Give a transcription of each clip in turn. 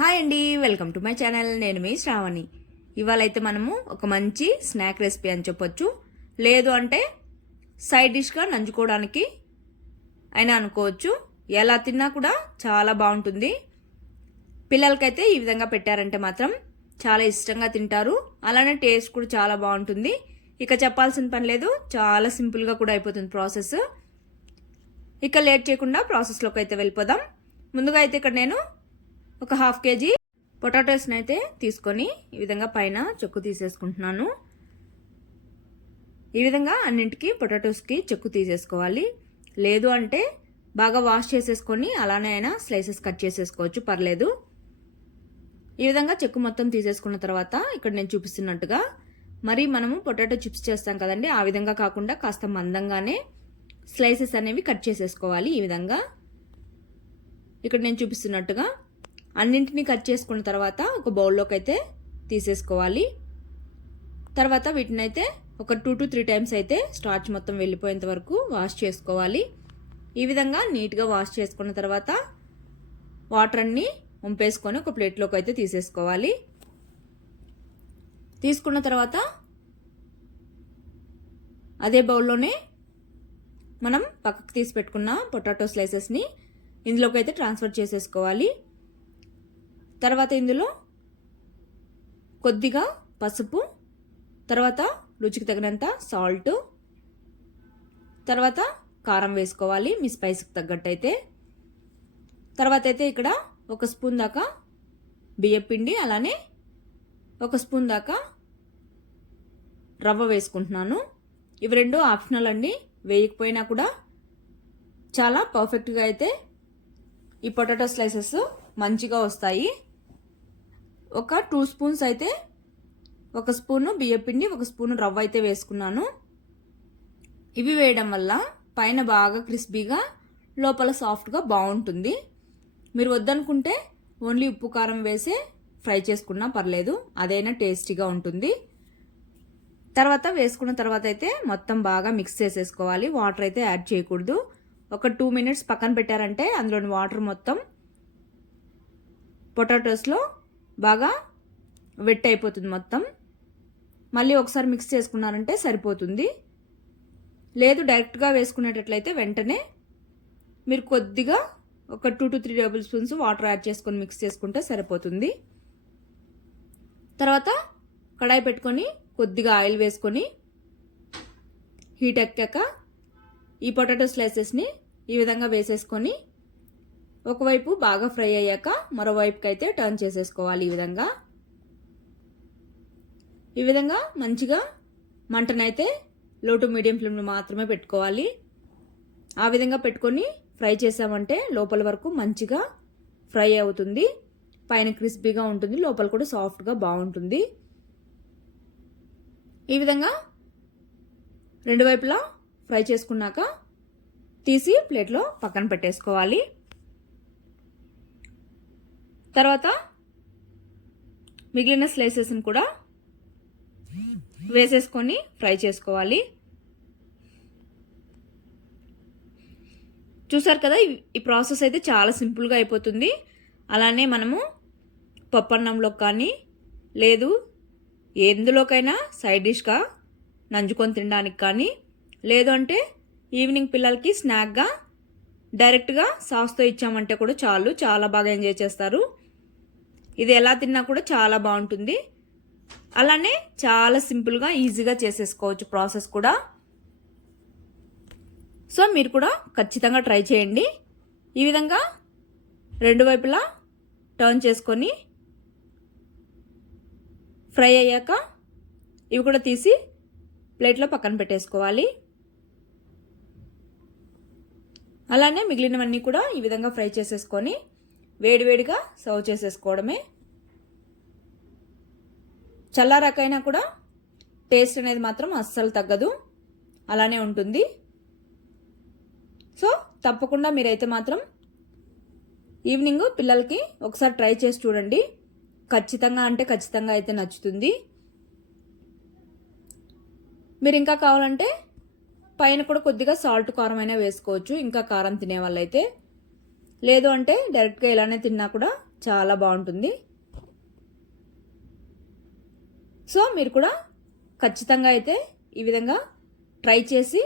Hi అండి welcome to my channel. నేను మీ శ్రావణి. ఇవాళ అయితే మనము ఒక మంచి స్నాక్ రెసిపీ అని చెప్పొచ్చు. లేదు అంటే సైడ్ డిష్గా నంచుకోవడానికి అయినా అనుకోవచ్చు. ఎలా తిన్నా కూడా చాలా బాగుంటుంది. పిల్లలకైతే ఈ విధంగా పెట్టారంటే మాత్రం చాలా ఇష్టంగా తింటారు. అలానే టేస్ట్ కూడా చాలా బాగుంటుంది. ఇక చెప్పాల్సిన పని లేదు. చాలా సింపుల్గా కూడా అయిపోతుంది ప్రాసెస్. ఇక లేట్ చేయకుండా ప్రాసెస్లోకి అయితే వెళ్ళిపోదాం. ముందుగా అయితే ఇక్కడ నేను ఒక హాఫ్ కేజీ పొటాటోస్ని అయితే తీసుకొని ఈ విధంగా పైన చెక్కు తీసేసుకుంటున్నాను. ఈ విధంగా అన్నింటికి పొటాటోస్కి చెక్కు తీసేసుకోవాలి. లేదు అంటే బాగా వాష్ చేసేసుకొని అలానే అయినా స్లైసెస్ కట్ చేసేసుకోవచ్చు పర్లేదు. ఈ విధంగా చెక్కు మొత్తం తీసేసుకున్న తర్వాత ఇక్కడ నేను చూపిస్తున్నట్టుగా మరి మనము పొటాటో చిప్స్ చేస్తాం కదండి ఆ విధంగా కాకుండా కాస్త మందంగానే స్లైసెస్ అనేవి కట్ చేసేసుకోవాలి ఈ విధంగా. ఇక్కడ నేను చూపిస్తున్నట్టుగా అన్నింటినీ కట్ చేసుకున్న తర్వాత ఒక బౌల్లోకి అయితే తీసేసుకోవాలి. తర్వాత వీటిని అయితే ఒక టూ టు త్రీ టైమ్స్ అయితే స్టార్చ్ మొత్తం వెళ్ళిపోయేంత వరకు వాష్ చేసుకోవాలి. ఈ విధంగా నీట్గా వాష్ చేసుకున్న తర్వాత వాటర్ అన్నీ ఉంపేసుకొని ఒక ప్లేట్లోకి అయితే తీసేసుకోవాలి. తీసుకున్న తర్వాత అదే బౌల్లోనే మనం పక్కకు తీసి పెట్టుకున్న పొటాటో స్లైసెస్ని ఇందులోకి అయితే ట్రాన్స్ఫర్ చేసేసుకోవాలి. తర్వాత ఇందులో కొద్దిగా పసుపు తర్వాత రుచికి తగినంత సాల్ట్ తర్వాత కారం వేసుకోవాలి మీ స్పైస్కి తగ్గట్టు అయితే తర్వాత అయితే ఇక్కడ ఒక స్పూన్ దాకా బియ్యపిండి అలానే ఒక స్పూన్ దాకా రవ్వ వేసుకుంటున్నాను. ఇవి రెండు ఆప్షనల్ అండి. వేయకపోయినా కూడా చాలా పర్ఫెక్ట్గా అయితే ఈ పొటాటో స్లైసెస్ మంచిగా వస్తాయి. ఒక టూ స్పూన్స్ అయితే ఒక స్పూను బియ్యపిండి ఒక స్పూను రవ్వ అయితే వేసుకున్నాను. ఇవి వేయడం వల్ల పైన బాగా క్రిస్పీగా లోపల సాఫ్ట్గా బాగుంటుంది. మీరు వద్దనుకుంటే ఓన్లీ ఉప్పు కారం వేసే ఫ్రై చేసుకున్నా పర్లేదు అదైనా టేస్టీగా ఉంటుంది. తర్వాత వేసుకున్న తర్వాత అయితే మొత్తం బాగా మిక్స్ చేసేసుకోవాలి వాటర్ అయితే యాడ్ చేయకూడదు. ఒక టూ మినిట్స్ పక్కన పెట్టారంటే అందులోని వాటర్ మొత్తం పొటాటోస్లో బాగా వెట్ అయిపోతుంది మొత్తం. మళ్ళీ ఒకసారి మిక్స్ చేసుకున్నారంటే సరిపోతుంది. లేదు డైరెక్ట్గా వేసుకునేటట్లయితే వెంటనే మీరు కొద్దిగా ఒక two to three table spoons water add చేసుకొని మిక్స్ చేసుకుంటే సరిపోతుంది. తర్వాత కడాయి పెట్టుకొని కొద్దిగా ఆయిల్ వేసుకొని హీట్ ఎక్కాక ఈ పొటాటో స్లైసెస్ని ఈ విధంగా వేసేసుకొని ఒకవైపు బాగా ఫ్రై అయ్యాక మరోవైపుకి అయితే టర్న్ చేసేసుకోవాలి ఈ విధంగా. ఈ విధంగా మంచిగా మంటనైతే లో టు మీడియం ఫ్లేమ్లో మాత్రమే పెట్టుకోవాలి. ఆ విధంగా పెట్టుకొని ఫ్రై చేసామంటే లోపల వరకు మంచిగా ఫ్రై అవుతుంది. పైన క్రిస్పీగా ఉంటుంది లోపల కూడా సాఫ్ట్గా బాగుంటుంది. ఈ విధంగా రెండు వైపులా ఫ్రై చేసుకున్నాక తీసి ప్లేట్లో పక్కన పెట్టేసుకోవాలి. తర్వాత మిగిలిన స్లైసెస్ని కూడా వేసేసుకొని ఫ్రై చేసుకోవాలి. చూసారు కదా ఈ ప్రాసెస్ అయితే చాలా సింపుల్గా అయిపోతుంది. అలానే మనము పప్పన్నంలో కానీ లేదు ఎందులోకైనా సైడ్ డిష్గా నంజుకొని తినడానికి కానీ లేదు అంటే ఈవినింగ్ పిల్లలకి స్నాక్గా డైరెక్ట్గా సాస్తో ఇచ్చామంటే కూడా చాలు చాలా బాగా ఎంజాయ్ చేస్తారు. ఇది ఎలా తిన్నా కూడా చాలా బాగుంటుంది. అలానే చాలా సింపుల్గా ఈజీగా చేసేసుకోవచ్చు ప్రాసెస్ కూడా. సో మీరు కూడా ఖచ్చితంగా ట్రై చేయండి. ఈ విధంగా రెండు వైపులా టర్న్ చేసుకొని ఫ్రై అయ్యాక ఇవి కూడా తీసి ప్లేట్లో పక్కన పెట్టేసుకోవాలి. అలానే మిగిలినవన్నీ కూడా ఈ విధంగా ఫ్రై చేసేసుకొని వేడివేడిగా సర్వ్ చేసేసుకోవడమే. చల్లారాకైనా కూడా టేస్ట్ అనేది మాత్రం అస్సలు తగ్గదు. అలానే ఉంటుంది. సో తప్పకుండా మీరైతే మాత్రం ఈవినింగ్ పిల్లలకి ఒకసారి ట్రై చేసి చూడండి. ఖచ్చితంగా అంటే ఖచ్చితంగా అయితే నచ్చుతుంది. మీరు ఇంకా కావాలంటే పైన కూడా కొద్దిగా సాల్ట్ కారం అయినా వేసుకోవచ్చు. ఇంకా కారం తినే వాళ్ళైతే లేదు అంటే డైరెక్ట్గా ఇలానే తిన్నా కూడా చాలా బాగుంటుంది. సో మీరు కూడా ఖచ్చితంగా అయితే ఈ విధంగా ట్రై చేసి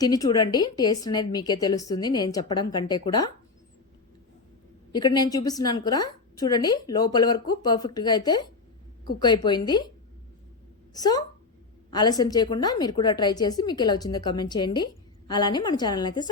తిని చూడండి. టేస్ట్ అనేది మీకే తెలుస్తుంది. నేను చెప్పడం కంటే కూడా. ఇక్కడ నేను చూపిస్తున్నాను కూడా. చూడండి లోపల వరకు పర్ఫెక్ట్గా అయితే కుక్ అయిపోయింది. సో ఆలస్యం చేయకుండా మీరు కూడా ట్రై చేసి మీకు ఎలా వచ్చిందో కమెంట్ చేయండి. అలానే మన ఛానల్ అయితే